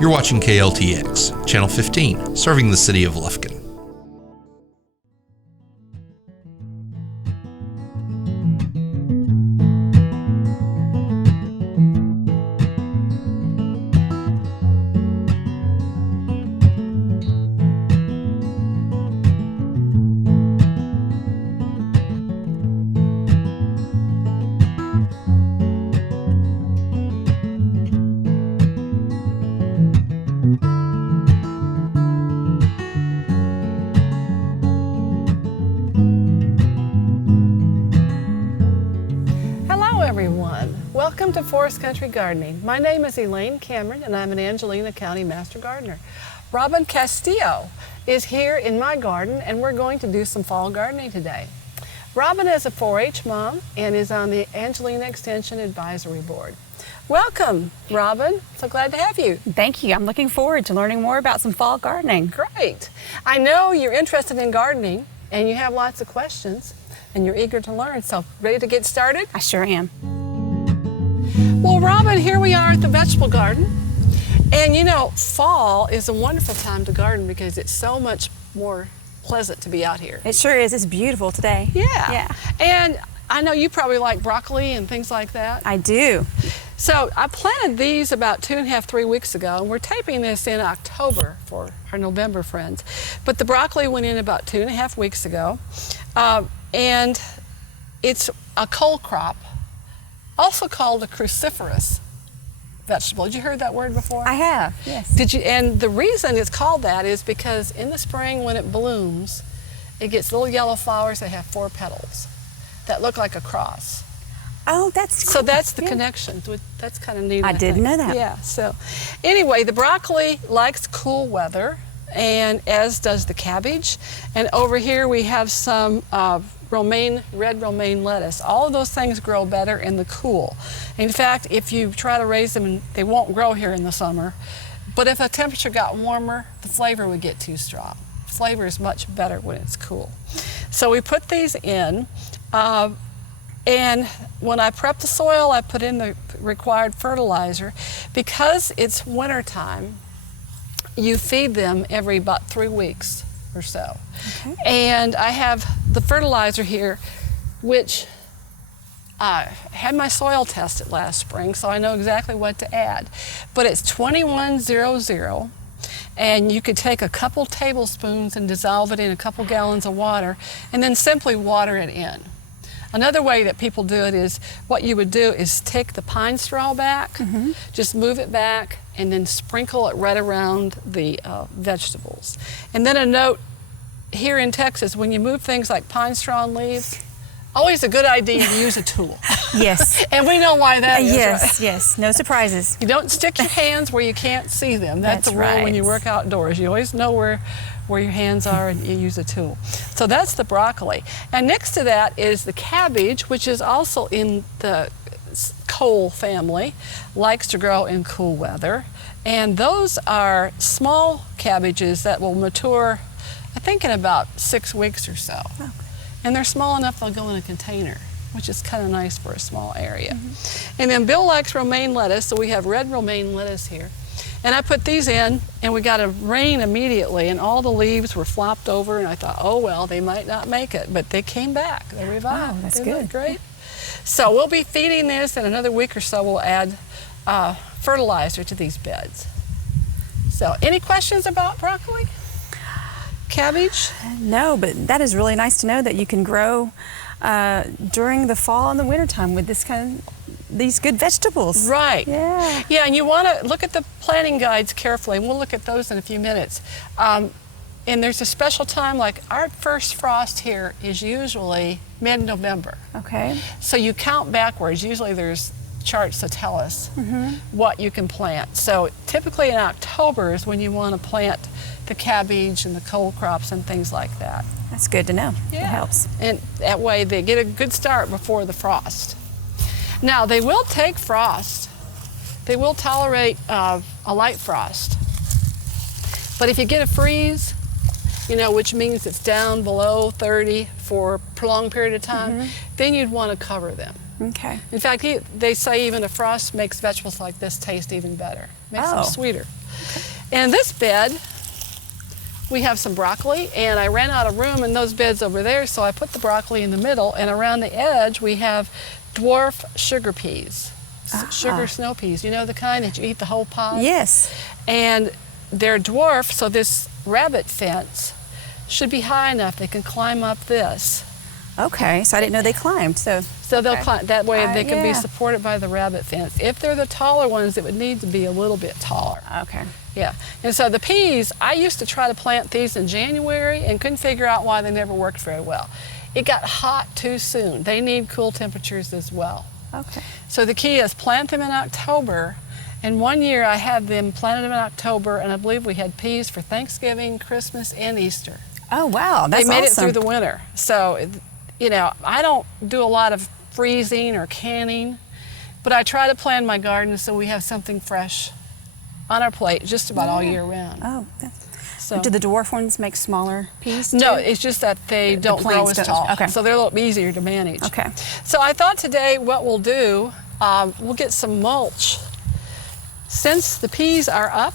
You're watching KLTX, Channel 15, serving the city of Lufkin. Welcome to Forest Country Gardening. My name is Elaine Cameron and I'm an Angelina County Master Gardener. Robin Castillo is here in my garden and we're going to do some fall gardening today. Robin is a 4-H mom and is on the Angelina Extension Advisory Board. Welcome, Robin. So glad to have you. Thank you. I'm looking forward to learning more about some fall gardening. Great. I know you're interested in gardening and you have lots of questions and you're eager to learn. So ready to get started? I sure am. Well, Robin, here we are at the vegetable garden. And you know, fall is a wonderful time to garden because it's so much more pleasant to be out here. It sure is. It's beautiful today. Yeah. And I know you probably like broccoli and things like that. I do. So I planted these about 2.5, 3 weeks ago, and we're taping this in October for our November friends. But the broccoli went in about 2.5 weeks ago. And it's a cole crop, also called a cruciferous vegetable. Did you heard that word before? I have, yes. Did you? And the reason it's called that is because in the spring when it blooms, it gets little yellow flowers that have 4 petals that look like a cross. Oh, that's cool. So that's the connection. That's kind of neat. I didn't know that. Yeah. So anyway, the broccoli likes cool weather, and as does the cabbage. And over here we have some red romaine lettuce. All of those things grow better in the cool. In fact, if you try to raise them, they won't grow here in the summer. But if the temperature got warmer, the flavor would get too strong. Flavor is much better when it's cool. So we put these in, and when I prep the soil, I put in the required fertilizer. Because it's winter time, you feed them every about 3 weeks or so. Okay. And I have the fertilizer here, which I had my soil tested last spring, so I know exactly what to add. But it's 2100, and you could take a couple tablespoons and dissolve it in a couple gallons of water, and then simply water it in. Another way that people do it is, what you would do is take the pine straw back, just move it back, and then sprinkle it right around the vegetables. And then a note, here in Texas, when you move things like pine straw and leaves, always a good idea to use a tool. Yes. And we know why that is, yes, right? Yes, no surprises. You don't stick your hands where you can't see them. That's a rule right. When you work outdoors. You always know where your hands are and you use a tool. So that's the broccoli. And next to that is the cabbage, which is also in the cole family, likes to grow in cool weather. And those are small cabbages that will mature, I think, in about 6 weeks or so. Okay. And they're small enough they'll go in a container, which is kind of nice for a small area. And then Bill likes romaine lettuce, so we have red romaine lettuce here. And I put these in, and we got a rain immediately, and all the leaves were flopped over, and I thought, oh well, they might not make it, but they came back. They revived. Oh, that's Isn't good. That great? So we'll be feeding this. In another week or so, we'll add fertilizer to these beds. So, any questions about broccoli? Cabbage? No, but that is really nice to know that you can grow during the fall and the wintertime with these good vegetables. Right. Yeah. Yeah, and you want to look at the planting guides carefully, and we'll look at those in a few minutes. And there's a special time, like our first frost here is usually mid-November. Okay. So you count backwards. Usually there's charts that tell us what you can plant. So typically in October is when you want to plant the cabbage and the cole crops and things like that. That's good to know. Yeah. It helps. And that way they get a good start before the frost. Now they will take frost. They will tolerate a light frost. But if you get a freeze, which means it's down below 30 for a prolonged period of time, then you'd want to cover them. Okay. In fact, they say even a frost makes vegetables like this taste even better. Makes them sweeter. And this bed, we have some broccoli, and I ran out of room in those beds over there, so I put the broccoli in the middle, and around the edge we have dwarf sugar peas, sugar snow peas. You know the kind that you eat the whole pod? Yes. And they're dwarf, so this rabbit fence should be high enough they can climb up this. Okay, so I didn't know they climbed. So they'll climb, that way they can be yeah. supported by the rabbit fence. If they're the taller ones, it would need to be a little bit taller. Okay. Yeah, and so the peas, I used to try to plant these in January and couldn't figure out why they never worked very well. It got hot too soon. They need cool temperatures as well. Okay. So the key is plant them in October, and one year I had them planted them in October, and I believe we had peas for Thanksgiving, Christmas, and Easter. Oh wow, that's They made awesome. it through the winter. So, you know, I don't do a lot of freezing or canning, but I try to plan my garden so we have something fresh on our plate just about all year round. Oh. So, Do the dwarf ones make smaller peas? no, too? it's just that they don't grow plants as don't. tall. Okay. So they're a little easier to manage. Okay. So I thought today what we'll do, we'll get some mulch. Since the peas are up,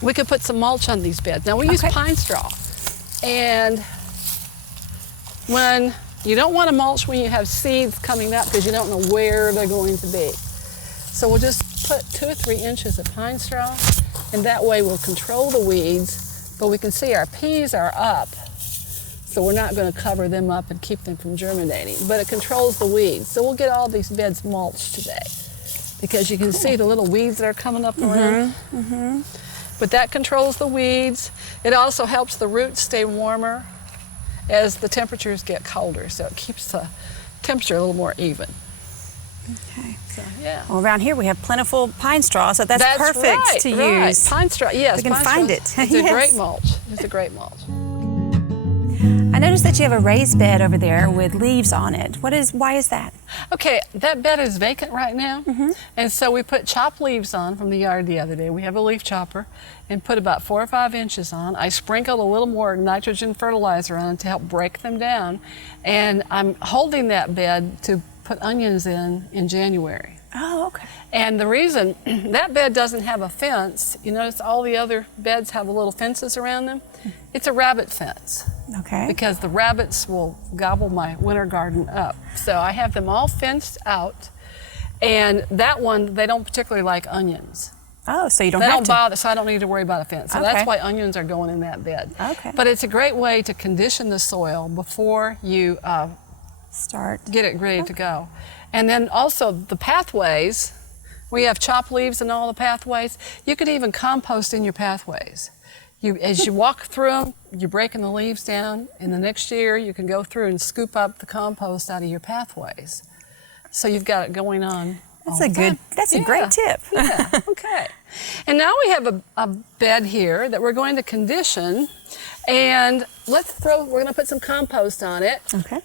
we could put some mulch on these beds. Now we use pine straw. And when you don't want to mulch when you have seeds coming up because you don't know where they're going to be. So we'll just put 2 or 3 inches of pine straw, and that way we'll control the weeds, but we can see our peas are up, so we're not going to cover them up and keep them from germinating, but it controls the weeds. So we'll get all these beds mulched today because you can see the little weeds that are coming up around. But that controls the weeds. It also helps the roots stay warmer as the temperatures get colder, so it keeps the temperature a little more even. Okay. So, yeah. Well, around here we have plentiful pine straw, so that's perfect right, to right. use. Pine straw, yes. We can pine find straw it. It's a Yes. great mulch. It's a great mulch. I noticed that you have a raised bed over there with leaves on it. Why is that? Okay, that bed is vacant right now, and so we put chopped leaves on from the yard the other day. We have a leaf chopper, and put about 4 or 5 inches on. I sprinkled a little more nitrogen fertilizer on to help break them down, and I'm holding that bed to put onions in January. Oh, okay. And the reason that bed doesn't have a fence, you notice all the other beds have little fences around them? It's a rabbit fence. Okay. Because the rabbits will gobble my winter garden up. So I have them all fenced out, and that one, they don't particularly like onions. Oh, so you don't They have don't to. bother, so I don't need to worry about a fence. So Okay. that's why onions are going in that bed. Okay. But it's a great way to condition the soil before you Start. get it ready to go. And then also the pathways, we have chopped leaves in all the pathways. You could even compost in your pathways. As you walk through them, you're breaking the leaves down, and the next year you can go through and scoop up the compost out of your pathways. So you've got it going on. That's a great tip. Yeah, okay. And now we have a bed here that we're going to condition, and we're going to put some compost on it. Okay.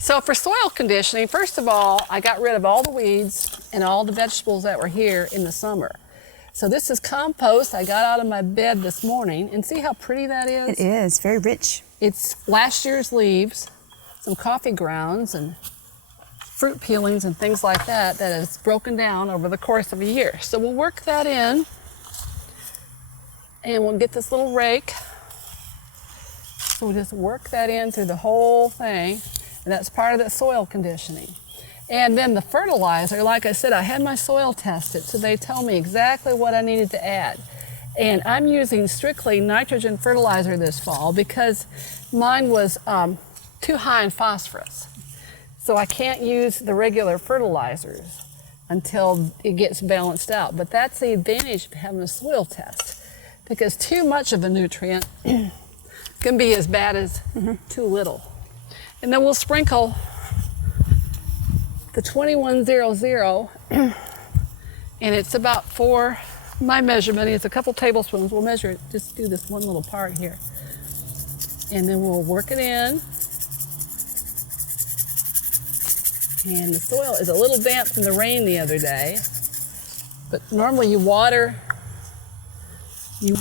So for soil conditioning, first of all, I got rid of all the weeds and all the vegetables that were here in the summer. So this is compost I got out of my bed this morning, and see how pretty that is? It is very rich. It's last year's leaves, some coffee grounds, and fruit peelings and things like that is broken down over the course of a year. So we'll work that in, and we'll get this little rake. So we'll just work that in through the whole thing, and that's part of the soil conditioning. And then the fertilizer, like I said, I had my soil tested, so they tell me exactly what I needed to add. And I'm using strictly nitrogen fertilizer this fall because mine was too high in phosphorus. So I can't use the regular fertilizers until it gets balanced out. But that's the advantage of having a soil test, because too much of a nutrient can be as bad as too little. And then we'll sprinkle the 2100, and it's about my measurement is a couple tablespoons. We'll measure it, just do this one little part here. And then we'll work it in. And the soil is a little damp from the rain the other day, but normally you water the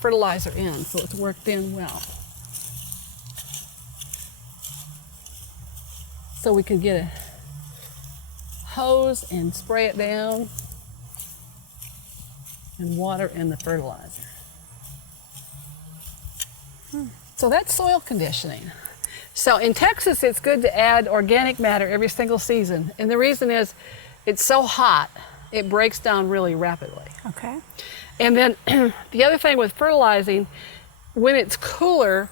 fertilizer in, so it's worked in well. so we could get a hose and spray it down and water in the fertilizer. So that's soil conditioning. So in Texas, it's good to add organic matter every single season. And the reason is it's so hot, it breaks down really rapidly. Okay. And then the other thing with fertilizing, when it's cooler,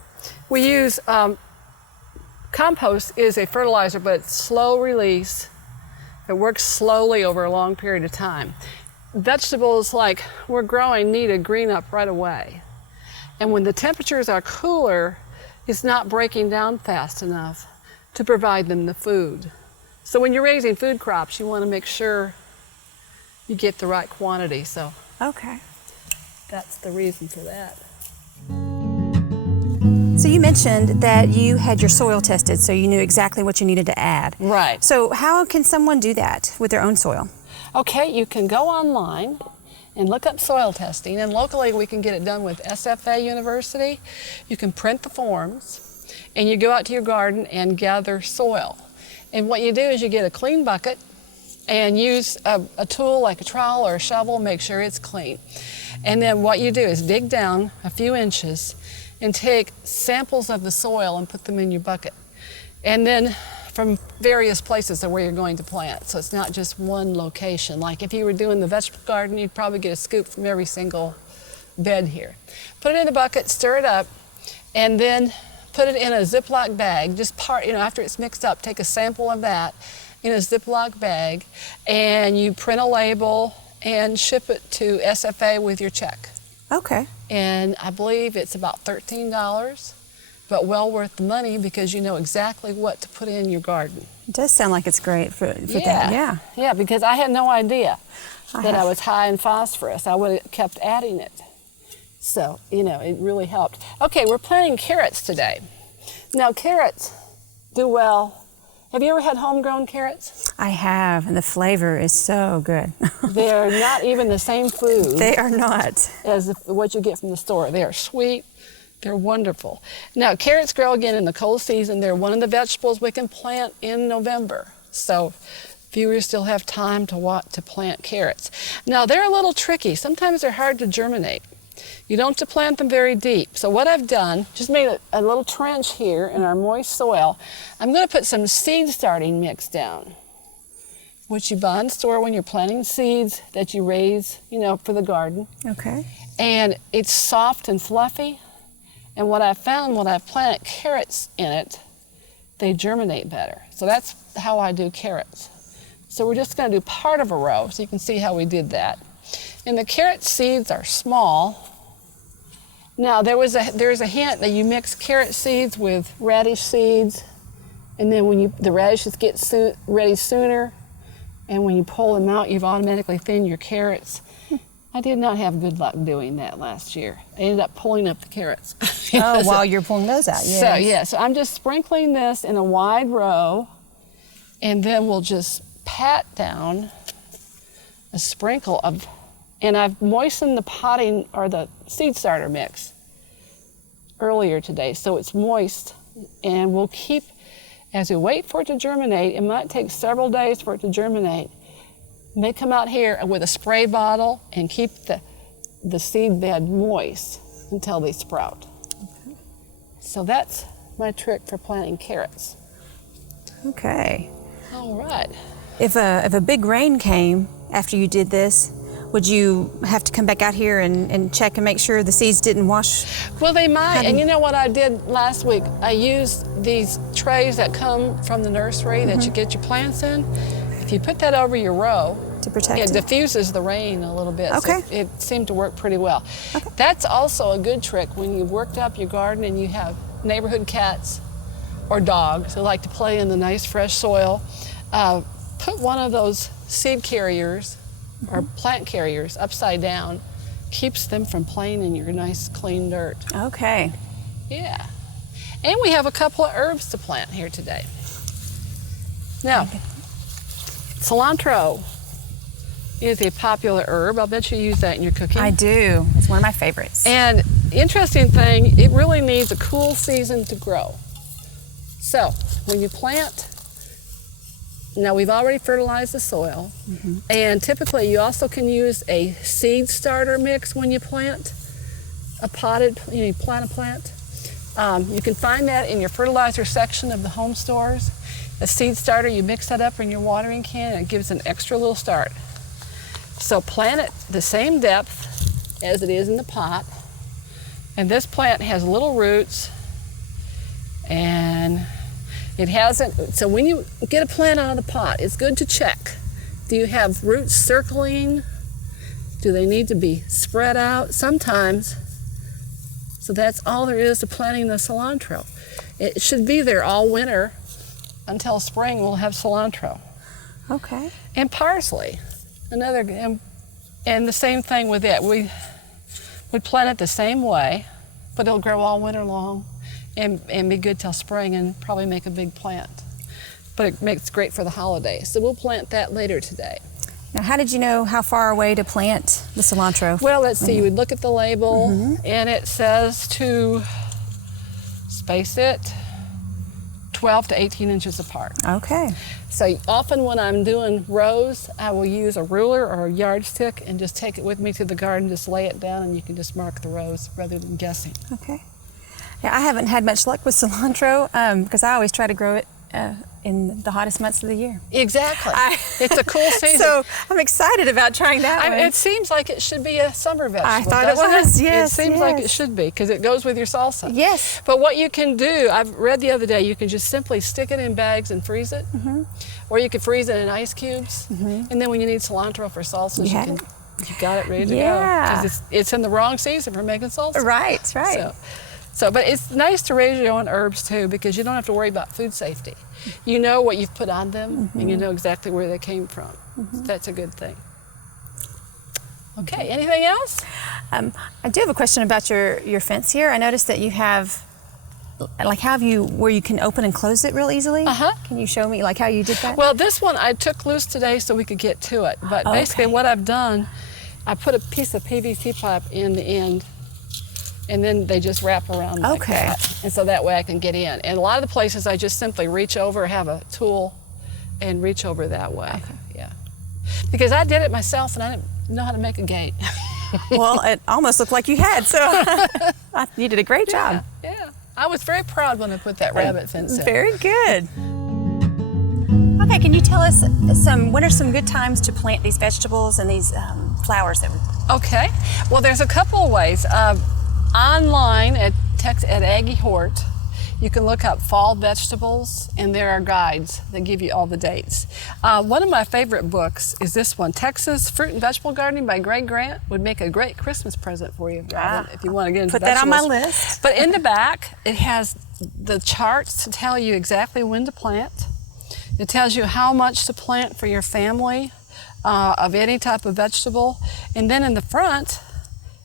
we use compost is a fertilizer, but it's slow release. It works slowly over a long period of time. Vegetables like we're growing need to green up right away. And when the temperatures are cooler, it's not breaking down fast enough to provide them the food. So when you're raising food crops, you want to make sure you get the right quantity. So Okay. that's the reason for that. So you mentioned that you had your soil tested, so you knew exactly what you needed to add. Right. So how can someone do that with their own soil? Okay, you can go online and look up soil testing, and locally we can get it done with SFA University. You can print the forms, and you go out to your garden and gather soil. And what you do is you get a clean bucket and use a tool like a trowel or a shovel, make sure it's clean. And then what you do is dig down a few inches and take samples of the soil and put them in your bucket. And then from various places where you're going to plant. So it's not just one location. Like if you were doing the vegetable garden, you'd probably get a scoop from every single bed here. Put it in the bucket, stir it up, and then put it in a Ziploc bag. Just after it's mixed up, take a sample of that in a Ziploc bag, and you print a label and ship it to SFA with your check. Okay. And I believe it's about $13, but well worth the money because you know exactly what to put in your garden. It does sound like it's great for that. Yeah. Yeah, because I had no idea I that I have. was high in phosphorus. I would have kept adding it. So, it really helped. Okay, we're planting carrots today. Now, carrots do well. Have you ever had homegrown carrots? I have, and the flavor is so good. They're not even the same food They are not. as what you get from the store. They are sweet. They're wonderful. Now, carrots grow again in the cold season. They're one of the vegetables we can plant in November. So viewers still have time to plant carrots. Now, they're a little tricky. Sometimes they're hard to germinate. You don't have to plant them very deep. So what I've done, just made a little trench here in our moist soil. I'm going to put some seed starting mix down, which you buy in the store when you're planting seeds that you raise, for the garden. Okay. And it's soft and fluffy. And what I've found when I've planted carrots in it, they germinate better. So that's how I do carrots. So we're just going to do part of a row so you can see how we did that. And the carrot seeds are small. Now there's a hint that you mix carrot seeds with radish seeds, and then when the radishes get ready sooner, and when you pull them out, you've automatically thinned your carrots. I did not have good luck doing that last year. I ended up pulling up the carrots. Oh, while you're pulling those out, yes. So I'm just sprinkling this in a wide row, and then we'll just pat down a sprinkle of, and I've moistened the potting or the seed starter mix earlier today, so it's moist, and we'll keep, as we wait for it to germinate, it might take several days for it to germinate. You may come out here with a spray bottle and keep the seed bed moist until they sprout. Okay. So that's my trick for planting carrots. Okay. All right. If a big rain came after you did this, would you have to come back out here and check and make sure the seeds didn't wash? Well, they might. And you know what I did last week? I used these trays that come from the nursery that you get your plants in. If you put that over your row, to protect it diffuses the rain a little bit. Okay. So it seemed to work pretty well. Okay. That's also a good trick when you've worked up your garden and you have neighborhood cats or dogs who like to play in the nice fresh soil. Put one of those seed carriers or plant carriers upside down, keeps them from playing in your nice clean dirt. Okay. Yeah. And we have a couple of herbs to plant here today. Now, cilantro is a popular herb. I'll bet you use that in your cooking. I do. It's one of my favorites. And interesting thing, it really needs a cool season to grow. So when you plant Now we've already fertilized the soil, and typically you also can use a seed starter mix when you plant a potted, you plant a plant. You can find that in your fertilizer section of the home stores. A seed starter, you mix that up in your watering can and it gives an extra little start. So plant it the same depth as it is in the pot. And this plant has little roots, and it hasn't, so when you get a plant out of the pot, it's good to check. Do you have roots circling? Do they need to be spread out? Sometimes. So that's all there is to planting the cilantro. It should be there all winter until spring. We'll have cilantro. Okay. And parsley, another, and the same thing with it. We plant it the same way, but it'll grow all winter long and be good till spring and probably make a big plant. But it makes great for the holidays. So we'll plant that later today. Now, how did you know how far away to plant the cilantro? Well, let's see, you would look at the label and it says to space it 12 to 18 inches apart. Okay. So often when I'm doing rows, I will use a ruler or a yardstick and just take it with me to the garden, just lay it down, and you can just mark the rows rather than guessing. Okay. Yeah, I haven't had much luck with cilantro because I always try to grow it in the hottest months of the year. Exactly. It's a cool season. So I'm excited about trying that one. It seems like it should be a summer vegetable. I thought it was, yes. It seems like it should be because it goes with your salsa. Yes. But what you can do, I've read the other day, you can just simply stick it in bags and freeze it. Or you could freeze it in ice cubes. And then when you need cilantro for salsas, you've got it ready to go. Because it's in the wrong season for making salsa. Right, right. So, but it's nice to raise your own herbs too, because you don't have to worry about food safety. You know what you've put on them, and you know exactly where they came from. So that's a good thing. Okay, anything else? I do have a question about your fence here. I noticed that you have, like, where you can open and close it real easily? Can you show me, like, how you did that? Well, this one I took loose today so we could get to it. But basically what I've done, I put a piece of PVC pipe in the end, and then they just wrap around like that. And so that way I can get in. And a lot of the places I just simply reach over, have a tool, and reach over that way. Yeah. Because I did it myself and I didn't know how to make a gate. Well, it almost looked like you had, so you did a great job. Yeah. I was very proud when I put that rabbit fence in. Very good. Okay, can you tell us when are some good times to plant these vegetables and these flowers? Okay. Well, there's a couple of ways. Online at Aggie Hort, you can look up fall vegetables, and there are guides that give you all the dates. One of my favorite books is this one, Texas Fruit and Vegetable Gardening by Greg Grant. Would make a great Christmas present for you, Robin, if you want to get into Put vegetables. that on my list. But in the back, it has the charts to tell you exactly when to plant. It tells you how much to plant for your family of any type of vegetable. And then in the front,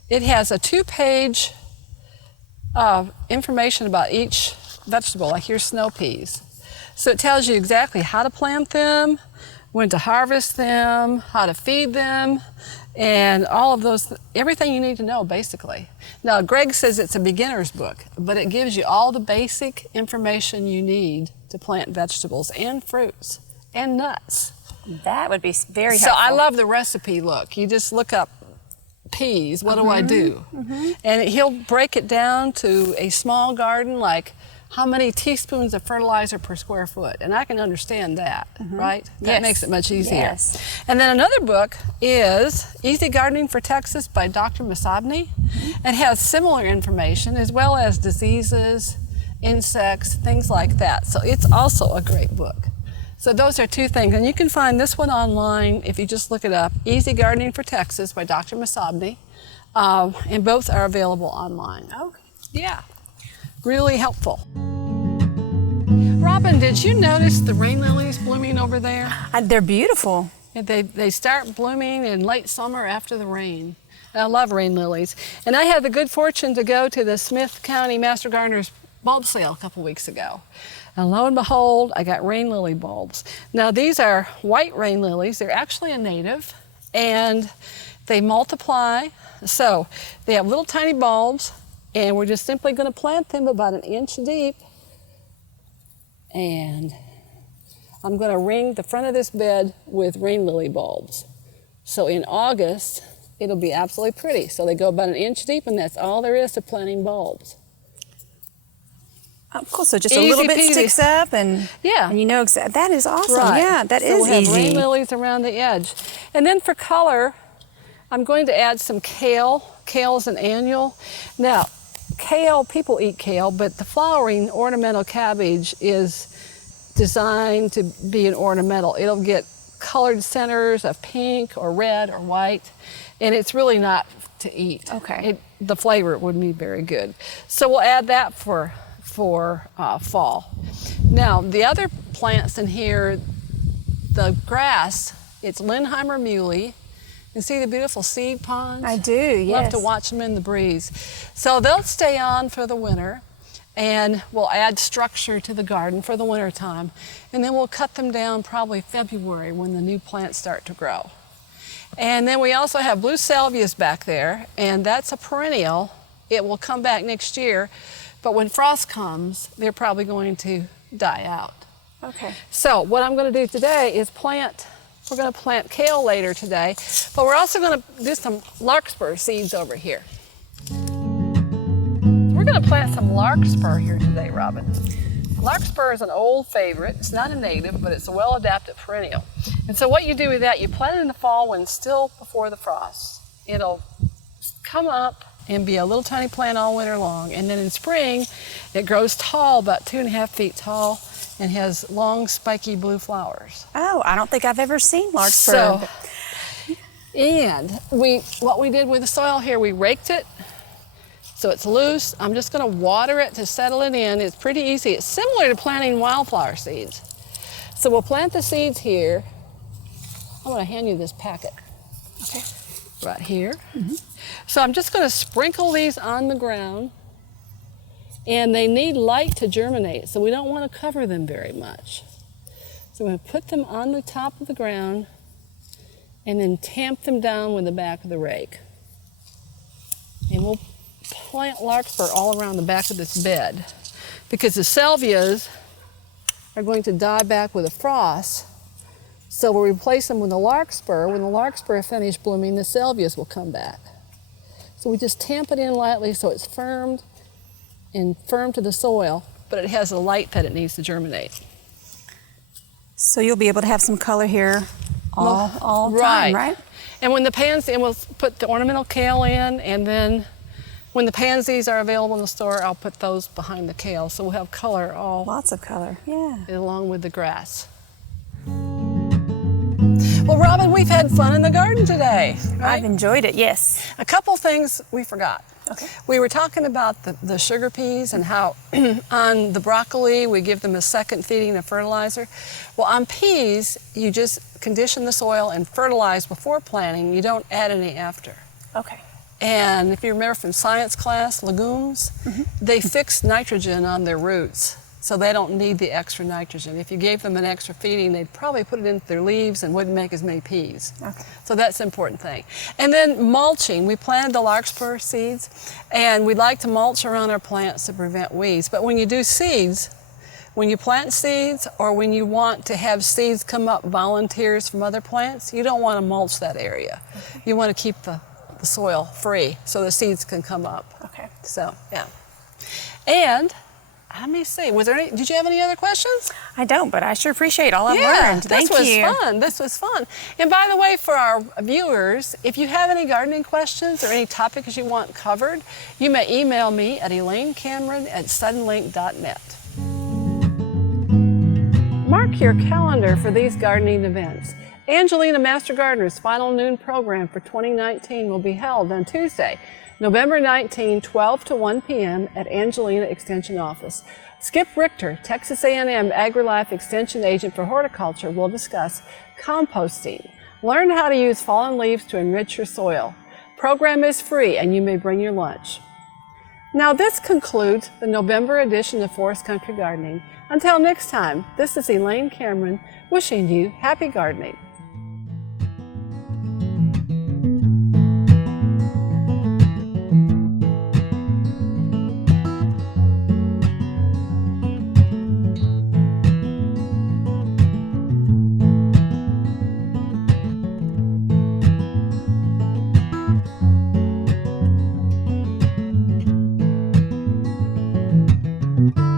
it has a 2-page information about each vegetable, like here's snow peas. So it tells you exactly how to plant them, when to harvest them, how to feed them, and all of those, everything you need to know basically. Now Greg says it's a beginner's book, but it gives you all the basic information you need to plant vegetables and fruits and nuts. That would be very helpful. So I love the recipe look. You just look up peas, what do I do? And he'll break it down to a small garden, like how many teaspoons of fertilizer per square foot. And I can understand that, right? That makes it much easier. Yes. And then another book is Easy Gardening for Texas by Dr. Masabny. It has similar information as well as diseases, insects, things like that. So it's also a great book. So those are two things. And you can find this one online if you just look it up, Easy Gardening for Texas by Dr. Masabny. And both are available online. Okay. Yeah, really helpful. Robin, did you notice the rain lilies blooming over there? They're beautiful. They start blooming in late summer after the rain. And I love rain lilies. And I had the good fortune to go to the Smith County Master Gardener's bulb sale a couple weeks ago. And lo and behold, I got rain lily bulbs. Now these are white rain lilies. They're actually a native, and they multiply. So they have little tiny bulbs, and we're just simply going to plant them about 1 inch deep. And I'm going to ring the front of this bed with rain lily bulbs. So in August, it'll be absolutely pretty. So they go about 1 inch deep, and that's all there is to planting bulbs. Oh, cool. So just Easy a little bit peasy. sticks up, and Yeah. and you know exactly. That is awesome. Right. Yeah, that so is we'll have easy. rain lilies around the edge. And then for color, I'm going to add some kale. Kale's an annual. Now, kale, people eat kale, but the flowering ornamental cabbage is designed to be an ornamental. It'll get colored centers of pink or red or white, and it's really not to eat. Okay. The flavor wouldn't be very good. So we'll add that for fall. Now, the other plants in here, the grass, it's Lindheimer muley. You see the beautiful seed ponds? I do, yes. Love to watch them in the breeze. So they'll stay on for the winter, and we'll add structure to the garden for the winter time. And then we'll cut them down probably February when the new plants start to grow. And then we also have blue salvias back there, and that's a perennial. It will come back next year, but when frost comes, they're probably going to die out. Okay. So what I'm going to do today is we're going to plant kale later today, but we're also going to do some larkspur seeds over here. We're going to plant some larkspur here today, Robin. Larkspur is an old favorite. It's not a native, but it's a well-adapted perennial. And so what you do with that, you plant it in the fall when it's still before the frost. It'll come up and be a little tiny plant all winter long. And then in spring, it grows tall, about 2.5 feet tall, and has long, spiky blue flowers. Oh, I don't think I've ever seen larkspur. So, and what we did with the soil here, we raked it so it's loose. I'm just going to water it to settle it in. It's pretty easy. It's similar to planting wildflower seeds. So we'll plant the seeds here. I'm going to hand you this packet. Okay. Right here. Mm-hmm. So I'm just going to sprinkle these on the ground. And they need light to germinate, so we don't want to cover them very much. So we're going to put them on the top of the ground and then tamp them down with the back of the rake. And we'll plant larkspur all around the back of this bed because the salvias are going to die back with a frost. So we'll replace them with the larkspur. When the larkspur is finished blooming, the salvias will come back. So we just tamp it in lightly so it's firm to the soil, but it has the light that it needs to germinate. So you'll be able to have some color here all the time, right? And when and we'll put the ornamental kale in, and then when the pansies are available in the store, I'll put those behind the kale, so we'll have color Lots of color, yeah. along with the grass. Well, Robin, we've had fun in the garden today, right? I've enjoyed it, yes. A couple things we forgot. Okay. We were talking about the sugar peas and how on the broccoli we give them a second feeding of fertilizer. Well, on peas, you just condition the soil and fertilize before planting. You don't add any after. Okay. And if you remember from science class, legumes, they fix nitrogen on their roots, so they don't need the extra nitrogen. If you gave them an extra feeding, they'd probably put it into their leaves and wouldn't make as many peas. Okay. So that's an important thing. And then mulching. We planted the larkspur seeds, and we like to mulch around our plants to prevent weeds. But when you do seeds, when you plant seeds or when you want to have seeds come up, volunteers from other plants, you don't want to mulch that area. Okay. You want to keep the soil free so the seeds can come up. Okay. So, yeah. And let me see. Did you have any other questions? I don't, but I sure appreciate all I've learned. Thank you. This was fun. And by the way, for our viewers, if you have any gardening questions or any topics you want covered, you may email me at elainecameron@suddenlink.net. Mark your calendar for these gardening events. Angelina Master Gardener's Final Noon program for 2019 will be held on Tuesday, November 19, 12 to 1 p.m. at Angelina Extension Office. Skip Richter, Texas A&M Agrilife Extension Agent for Horticulture, will discuss composting. Learn how to use fallen leaves to enrich your soil. Program is free and you may bring your lunch. Now this concludes the November edition of Forest Country Gardening. Until next time, this is Elaine Cameron wishing you happy gardening. you.